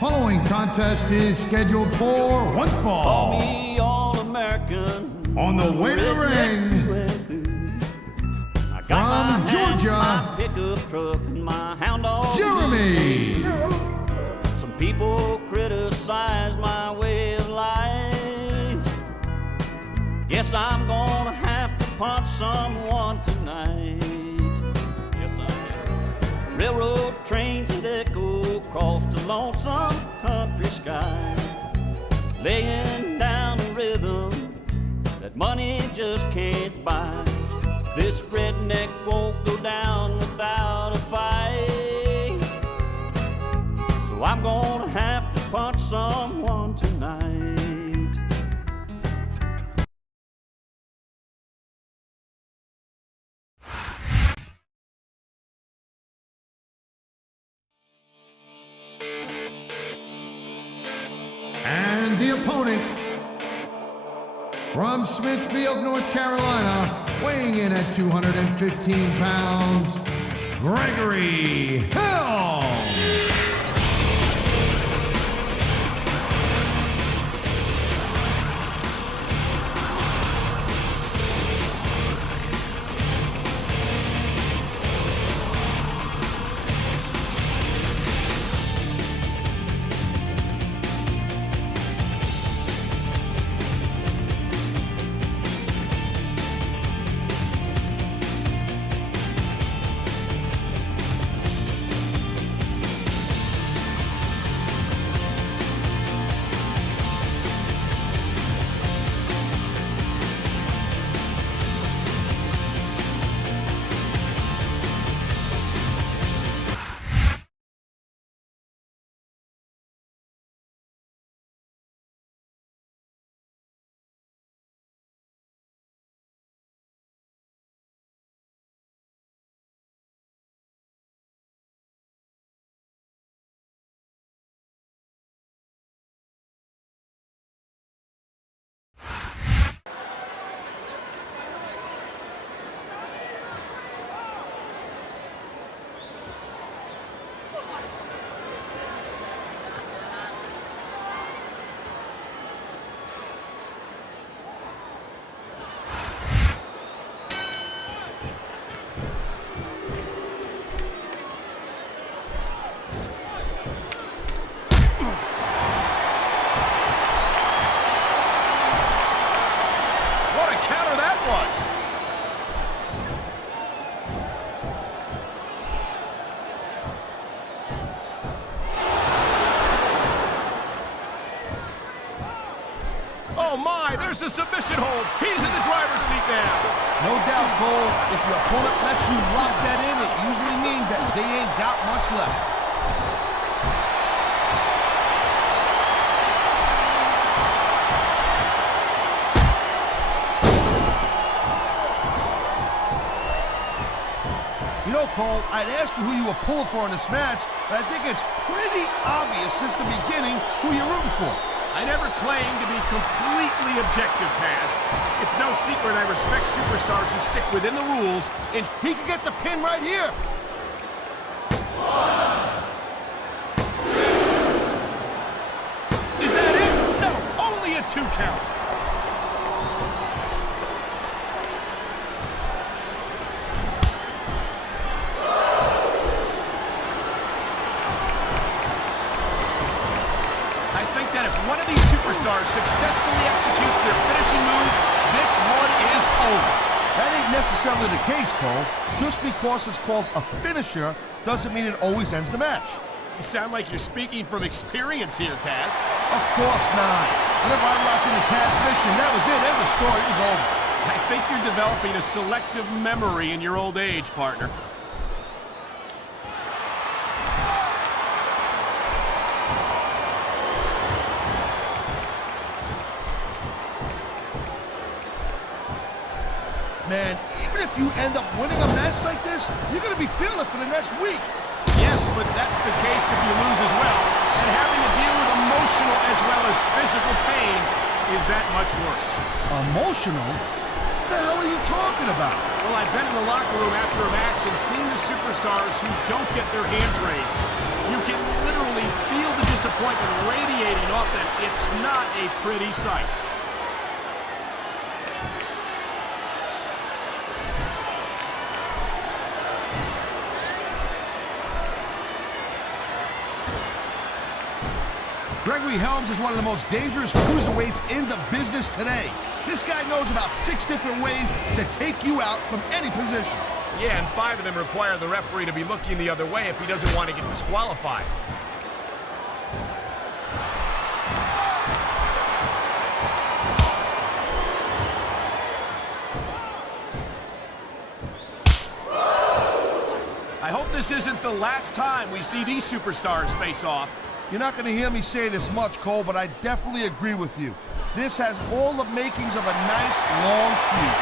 following contest is scheduled for one fall. Call me All-American. On the way to the ring, I got from my Georgia, my pickup truck and my hound dog. Jeremy. Some people criticize my way of life. Guess I'm gonna have to punch someone tonight. Yes, I am. Railroad trains that echo across the lonesome country sky, laying down a rhythm that money just can't buy. This redneck won't go down without a fight, so I'm gonna have to punch someone tonight. And the opponent, from Smithfield, North Carolina, weighing in at 215 pounds, Gregory Helms. Oh my, there's the submission hold. He's in the driver's seat now. No doubt, Cole. If your opponent lets you lock that in, it usually means that they ain't got much left. You know, Cole, I'd ask you who you were pulling for in this match, but I think it's pretty obvious since the beginning who you're rooting for. I never claimed to be completely objective, Taz. It's no secret I respect superstars who stick within the rules, and he could get the pin right here. 1, 2. Is that it? No, only a 2 count. One of these superstars successfully executes their finishing move, this one is over. That ain't necessarily the case, Cole. Just because it's called a finisher doesn't mean it always ends the match. You sound like you're speaking from experience here, Taz. Of course not. Whenever I locked in the Taz mission, that was it. End of story. It was over. I think you're developing a selective memory in your old age, partner. Man, even if you end up winning a match like this, you're going to be feeling it for the next week. Yes, but that's the case if you lose as well. And having to deal with emotional as well as physical pain is that much worse. Emotional? What the hell are you talking about? Well, I've been in the locker room after a match and seen the superstars who don't get their hands raised. You can literally feel the disappointment radiating off them. It's not a pretty sight. Gregory Helms is one of the most dangerous cruiserweights in the business today. This guy knows about 6 different ways to take you out from any position. Yeah, and 5 of them require the referee to be looking the other way if he doesn't want to get disqualified. I hope this isn't the last time we see these superstars face off. You're not going to hear me say this much, Cole, but I definitely agree with you. This has all the makings of a nice, long feud.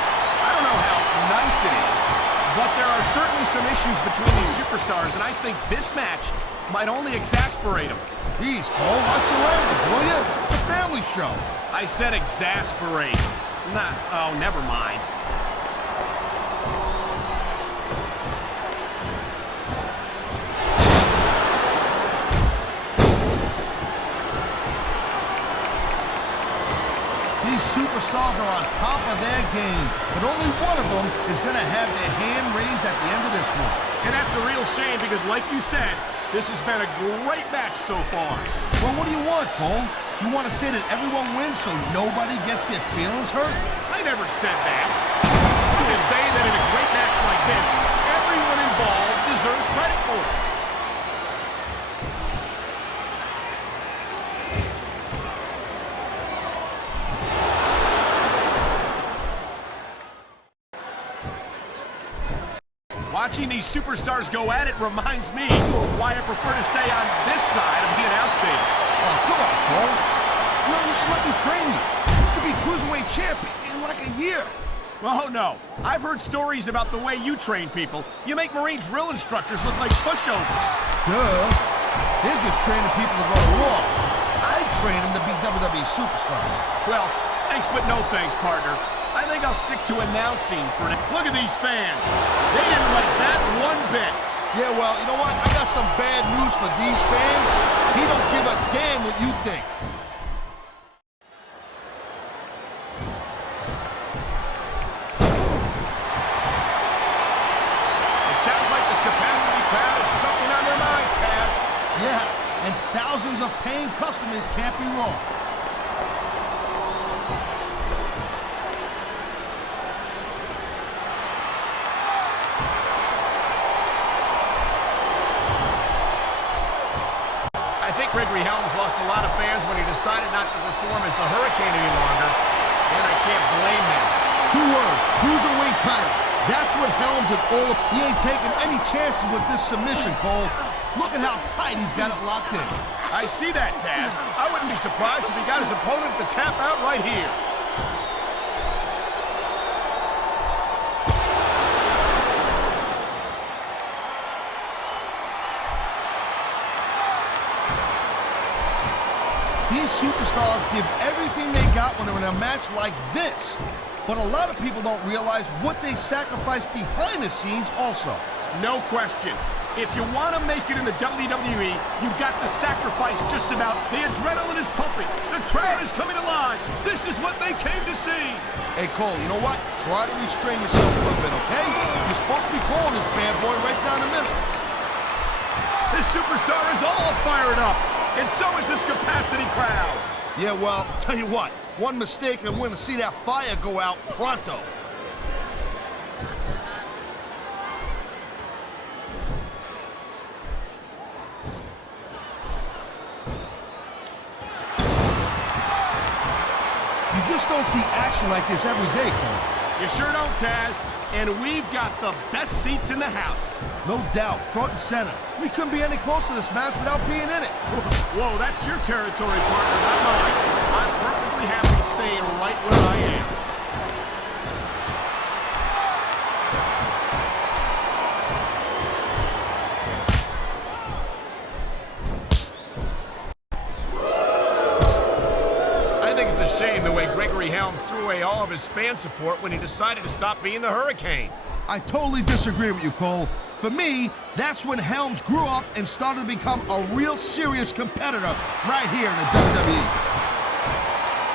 I don't know how nice it is, but there are certainly some issues between these superstars, and I think this match might only exasperate them. Jeez, Cole, watch your language, will you? It's a family show. I said exasperate. Oh, never mind. These superstars are on top of their game, but only one of them is going to have their hand raised at the end of this one. And that's a real shame because, like you said, this has been a great match so far. Well, what do you want, Cole? You want to say that everyone wins so nobody gets their feelings hurt? I never said that. I'm just saying that in a great match like this, everyone involved deserves credit for it. Watching these superstars go at it reminds me why I prefer to stay on this side of the announce table. Oh, come on, Cole. You should let me train you. You could be Cruiserweight champion in like a year. Oh, no. I've heard stories about the way you train people. You make Marine drill instructors look like pushovers. Duh. They're just training people to go to war. I train them to be WWE superstars. Well, thanks but no thanks, partner. I think I'll stick to announcing for now. Look at these fans. They didn't like that one bit. Yeah, well, you know what? I got some bad news for these fans. He don't give a damn what you think. It sounds like this capacity crowd is something on their minds, Taz. Yeah, and thousands of paying customers can't be wrong. I think Gregory Helms lost a lot of fans when he decided not to perform as the Hurricane any longer, and I can't blame him. 2 words, cruiserweight title. That's what Helms is all about. He ain't taking any chances with this submission, Cole. Look at how tight he's got it locked in. I see that, Taz. I wouldn't be surprised if he got his opponent to tap out right here. These superstars give everything they got when they're in a match like this. But a lot of people don't realize what they sacrifice behind the scenes also. No question. If you want to make it in the WWE, you've got to sacrifice just about. The adrenaline is pumping. The crowd is coming alive. This is what they came to see. Hey, Cole, you know what? Try to restrain yourself a little bit, okay? You're supposed to be calling this bad boy right down the middle. This superstar is all fired up. And so is this capacity crowd. Yeah, well, I'll tell you what. One mistake and we're going to see that fire go out pronto. You just don't see action like this every day, Cole. You sure don't, Taz. And we've got the best seats in the house. No doubt, front and center. We couldn't be any closer to this match without being in it. Whoa, that's your territory, partner, not mine. I'm perfectly happy staying right where I am. I think it's a shame the way Gregory Helms threw away all of his fan support when he decided to stop being the Hurricane. I totally disagree with you, Cole. For me, that's when Helms grew up and started to become a real serious competitor right here in the WWE.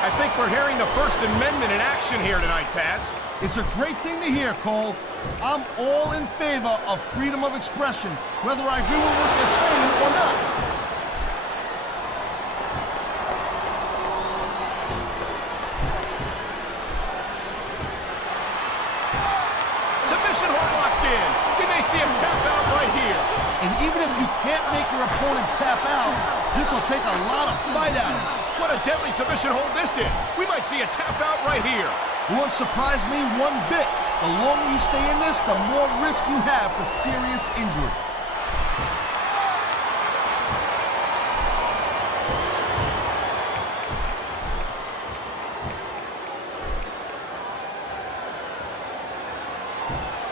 I think we're hearing the First Amendment in action here tonight, Taz. It's a great thing to hear, Cole. I'm all in favor of freedom of expression, whether I agree with what they're saying or not. Submission hold locked in. We may see a tap out right here. And even if you can't make your opponent tap out, this will take a lot of fight out of him. What a deadly submission hold this is. We might see a tap out right here. It won't surprise me one bit. The longer you stay in this, the more risk you have for serious injury.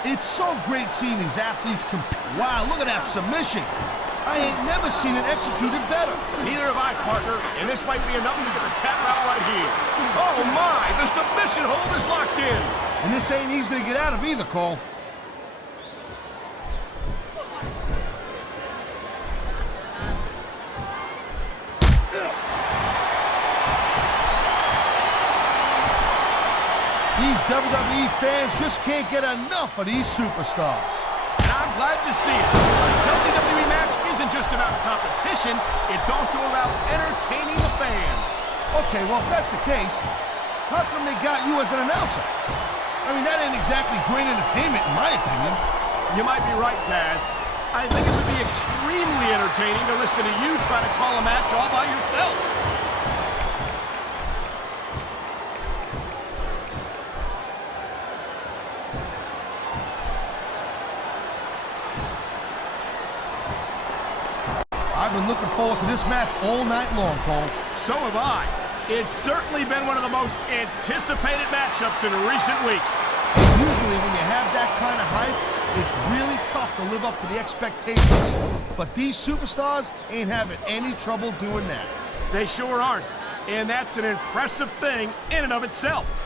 It's so great seeing these athletes compete. Wow, look at that submission. I ain't never seen it executed better. Neither have I, partner, and this might be enough to get the tap out right here. Oh my, the submission hold is locked in. And this ain't easy to get out of either, Cole. These WWE fans just can't get enough of these superstars. And I'm glad to see it. A WWE match isn't just about competition, it's also about entertaining the fans. Okay, well, if that's the case, how come they got you as an announcer? I mean, that ain't exactly great entertainment, in my opinion. You might be right, Taz. I think it would be extremely entertaining to listen to you try to call a match all by yourself. I've been looking forward to this match all night long, Cole. So have I. It's certainly been one of the most anticipated matchups in recent weeks. Usually when you have that kind of hype, it's really tough to live up to the expectations. But these superstars ain't having any trouble doing that. They sure aren't. And that's an impressive thing in and of itself.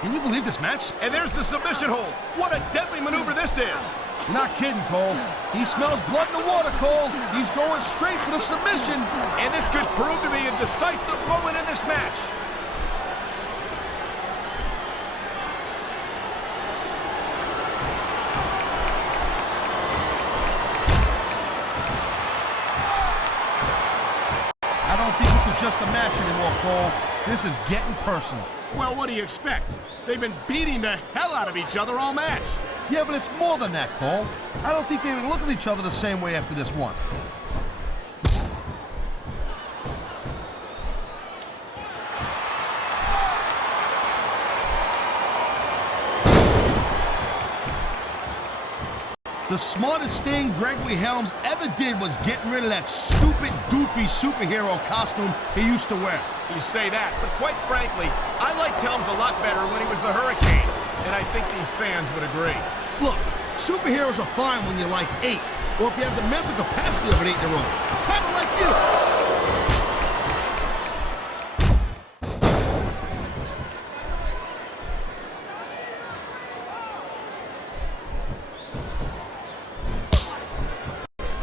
Can you believe this match? And there's the submission hold. What a deadly maneuver this is. You're not kidding, Cole. He smells blood in the water, Cole. He's going straight for the submission. And this could prove to be a decisive moment in this match. I don't think this is just a match anymore, Cole. This is getting personal. Well, what do you expect? They've been beating the hell out of each other all match. Yeah, but it's more than that, Cole. I don't think they even look at each other the same way after this one. The smartest thing Gregory Helms ever did was getting rid of that stupid, goofy superhero costume he used to wear. You say that, but quite frankly, I liked Helms a lot better when he was the Hurricane, and I think these fans would agree. Look, superheroes are fine when you're like 8, or if you have the mental capacity of an 8-year-old, kind of like you.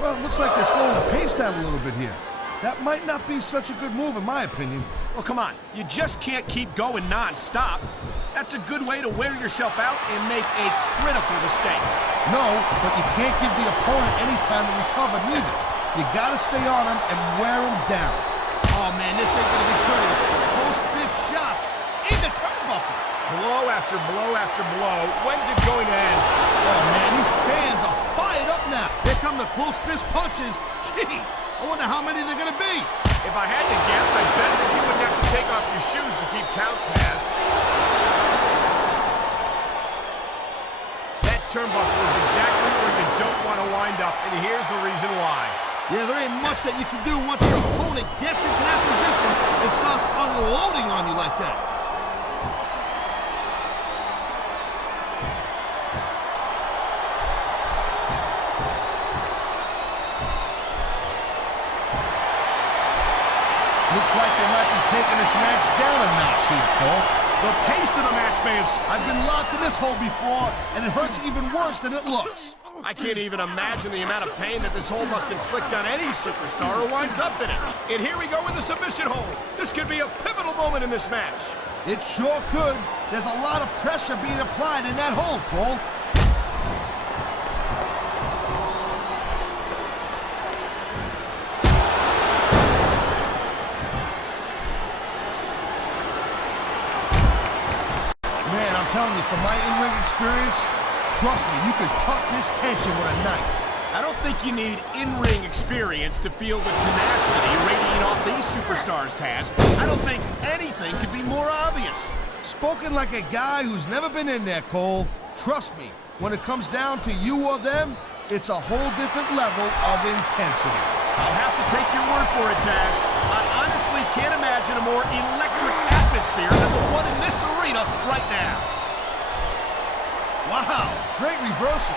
Well, it looks like they're slowing the pace down a little bit here. That might not be such a good move, in my opinion. Well, come on. You just can't keep going non-stop. That's a good way to wear yourself out and make a critical mistake. No, but you can't give the opponent any time to recover, neither. You gotta stay on him and wear him down. Oh, man, this ain't gonna be pretty. Close fist shots in the turnbuckle. Blow after blow after blow. When's it going to end? Oh, man, these fans are fired up now. Here come the close fist punches. Gee, I wonder how many they're gonna be. If I had to guess, I bet that you wouldn't have to take off your shoes to keep count, Taz. That turnbuckle is exactly where you don't want to wind up, and here's the reason why. Yeah, there ain't much that you can do once your opponent gets into that position and starts unloading on you like that. match down a notch here, Cole. The pace of the match may have... I've been locked in this hole before, and it hurts even worse than it looks. I can't even imagine the amount of pain that this hole must inflict on any superstar who winds up in it. And here we go with the submission hold. This could be a pivotal moment in this match. It sure could. There's a lot of pressure being applied in that hole, Cole. Man, I'm telling you, from my in-ring experience, trust me, you could cut this tension with a knife. I don't think you need in-ring experience to feel the tenacity radiating off these superstars, Taz. I don't think anything could be more obvious. Spoken like a guy who's never been in there, Cole. Trust me, when it comes down to you or them, it's a whole different level of intensity. I'll have to take your word for it, Taz. I honestly can't imagine a more electric atmosphere than the one in this arena right now. Wow, great reversal.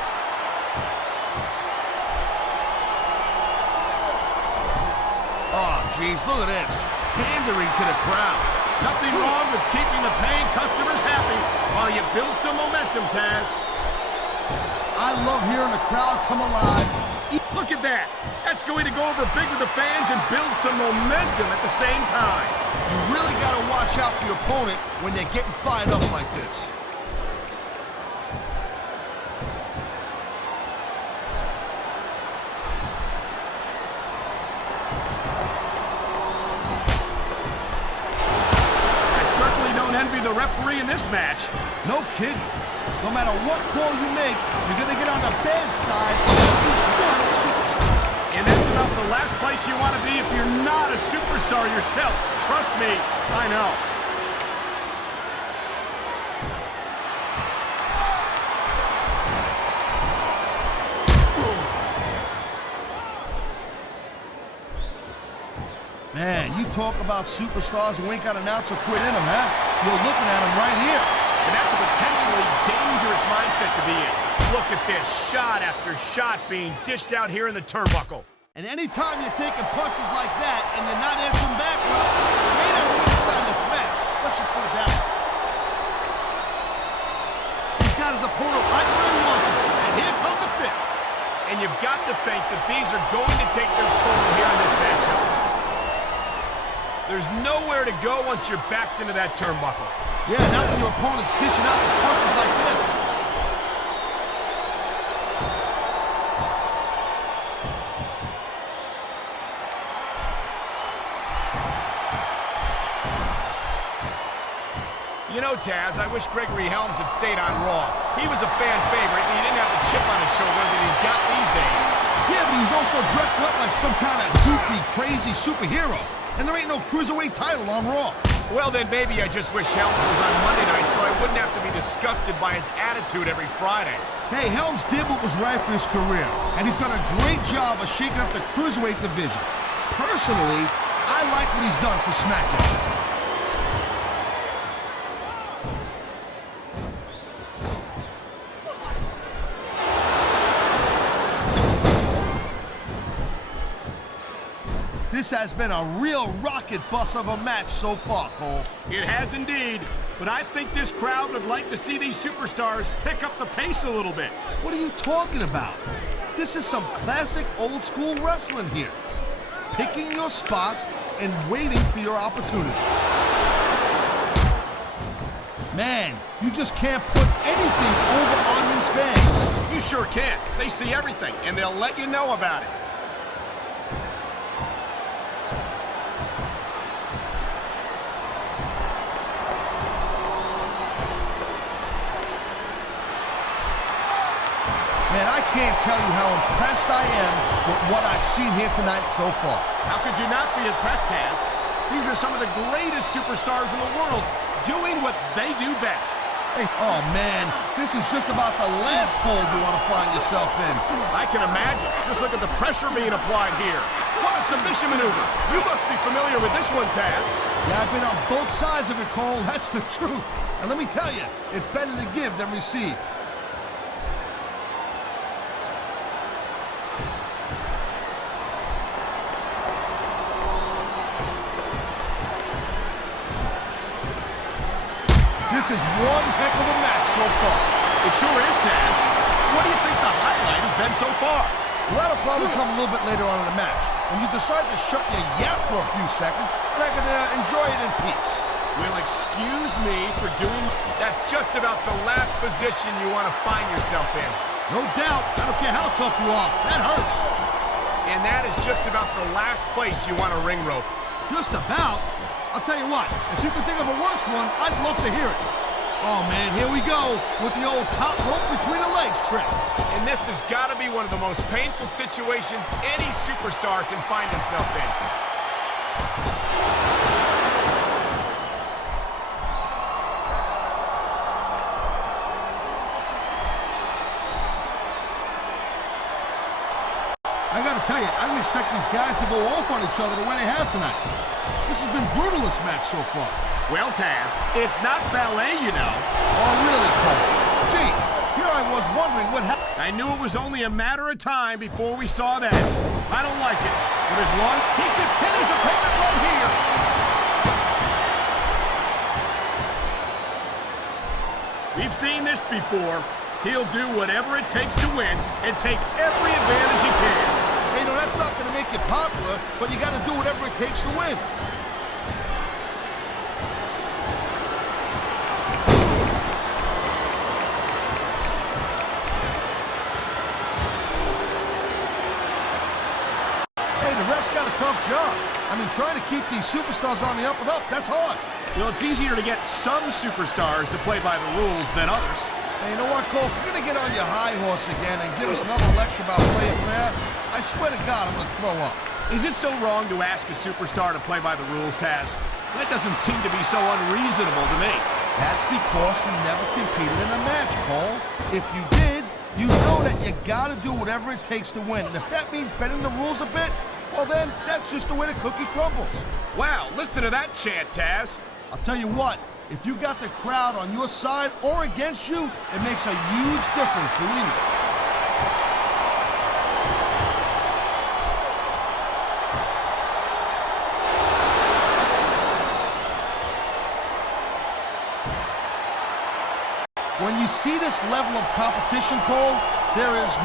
Oh, jeez, look at this. Pandering to the crowd. Nothing wrong with keeping the paying customers happy while you build some momentum, Taz. I love hearing the crowd come alive. Look at that. That's going to go over big with the fans and build some momentum at the same time. You really got to watch out for your opponent when they're getting fired up like this. Envy the referee in this match. No kidding. No matter what call you make, you're going to get on the bad side of at least one superstar. And that's about the last place you want to be if you're not a superstar yourself. Trust me, I know. Man, you talk about superstars who ain't got an ounce of quit in them, huh? You're looking at them right here. And that's a potentially dangerous mindset to be in. Look at this, shot after shot being dished out here in the turnbuckle. And anytime you're taking punches like that and you're not answering back, well, you ain't on the winning side of this match. Let's just put it that way. He's got his opponent right where he wants him, and here comes the fist. And you've got to think that these are going to take their toll here in this matchup. There's nowhere to go once you're backed into that turnbuckle. Yeah, not when your opponent's dishing out the punches like this. You know, Taz, I wish Gregory Helms had stayed on Raw. He was a fan favorite, and he didn't have the chip on his shoulder that he's got these days. Yeah, but he was also dressed up like some kind of goofy, crazy superhero. And there ain't no cruiserweight title on Raw. Well, then maybe I just wish Helms was on Monday night so I wouldn't have to be disgusted by his attitude every Friday. Hey, Helms did what was right for his career, and he's done a great job of shaking up the cruiserweight division. Personally, I like what he's done for SmackDown. This has been a real rocket bust of a match so far, Cole. It has indeed, but I think this crowd would like to see these superstars pick up the pace a little bit. What are you talking about? This is some classic old school wrestling here. Picking your spots and waiting for your opportunity. Man, you just can't put anything over on these fans. You sure can't. They see everything, and they'll let you know about it. Man, I can't tell you how impressed I am with what I've seen here tonight so far. How could you not be impressed, Taz? These are some of the greatest superstars in the world doing what they do best. Hey, oh man, this is just about the last hole you want to find yourself in. I can imagine. Just look at the pressure being applied here. What a submission maneuver. You must be familiar with this one, Taz. Yeah, I've been on both sides of it, Cole. That's the truth. And let me tell you, it's better to give than receive. This is one heck of a match so far. It sure is, Taz. What do you think the highlight has been so far? Well, that'll probably come a little bit later on in the match, when you decide to shut your yap for a few seconds, and I can enjoy it in peace. Well, excuse me for doing... That's just about the last position you want to find yourself in. No doubt. I don't care how tough you are. That hurts. And that is just about the last place you want a ring rope. Just about? I'll tell you what, if you could think of a worse one, I'd love to hear it. Oh man, here we go with the old top rope between the legs trick. And this has got to be one of the most painful situations any superstar can find himself in. I gotta tell you, I didn't expect these guys to go off on each other the way they have tonight. This has been brutal, this match so far. Well, Taz, it's not ballet, you know. Oh, really, Cole? Gee, here I was wondering what happened. I knew it was only a matter of time before we saw that. I don't like it. But as long as he could pin his opponent right here. We've seen this before. He'll do whatever it takes to win and take every advantage he can. Hey, no, that's not going to make you popular, but you got to do whatever it takes to win. Hey, the ref's got a tough job. I mean, trying to keep these superstars on the up and up, that's hard. Well, it's easier to get some superstars to play by the rules than others. Hey, you know what, Cole? If you're going to get on your high horse again and give us another lecture about playing fair, I swear to God, I'm going to throw up. Is it so wrong to ask a superstar to play by the rules, Taz? That doesn't seem to be so unreasonable to me. That's because you never competed in a match, Cole. If you did, you know that you got to do whatever it takes to win. And if that means bending the rules a bit, well then, that's just the way the cookie crumbles. Wow, listen to that chant, Taz. I'll tell you what, if you got the crowd on your side or against you, it makes a huge difference, believe me. When you see this level of competition, Cole, there's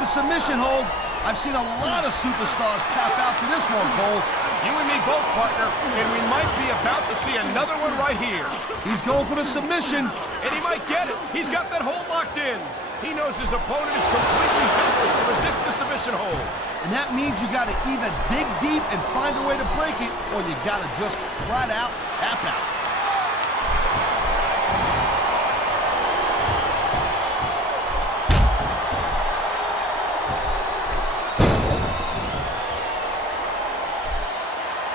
the submission hold. I've seen a lot of superstars tap out to this one, Cole. You and me both, partner, and we might be about to see another one right here. He's going for the submission. And he might get it. He's got that hold locked in. He knows his opponent is completely helpless to resist the submission hold. And that means you got to either dig deep and find a way to break it, or you got to just flat out tap out.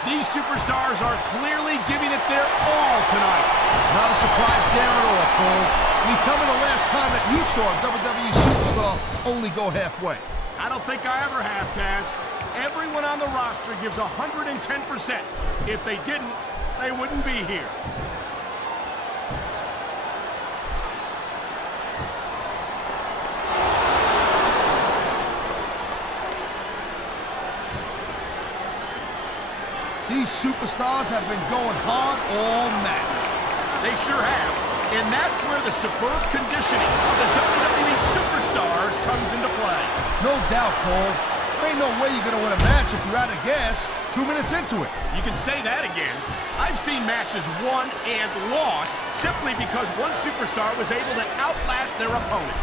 These superstars are clearly giving it their all tonight. Not a surprise there at all, Cole. I mean, tell me the last time that you saw a WWE superstar only go halfway. I don't think I ever have, Taz. Everyone on the roster gives 110%. If they didn't, they wouldn't be here. These superstars have been going hard all match. They sure have. And that's where the superb conditioning of the WWE superstars comes into play. No doubt, Cole. There ain't no way you're going to win a match if you're out of gas 2 minutes into it. You can say that again. I've seen matches won and lost simply because one superstar was able to outlast their opponent.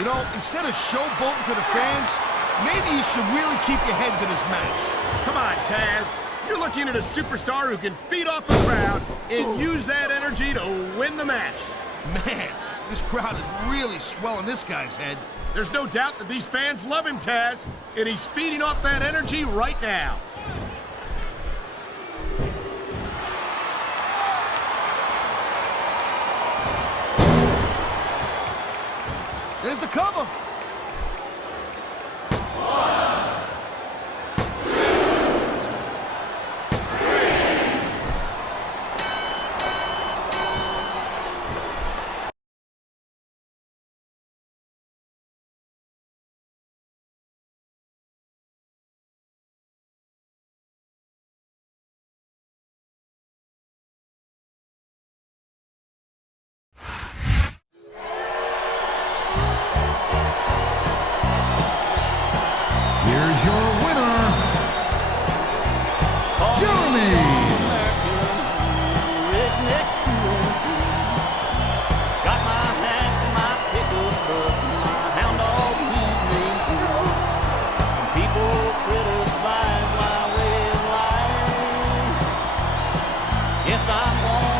You know, instead of showboating to the fans, maybe you should really keep your head to this match. Come on, Taz. You're looking at a superstar who can feed off the crowd and use that energy to win the match. Man, this crowd is really swelling this guy's head. There's no doubt that these fans love him, Taz, and he's feeding off that energy right now. There's the cover. is your winner, Jeremy. Got my hat, my pickup truck, my hound dog, he's me. Some people criticize my way of life. Yes, I'm gonna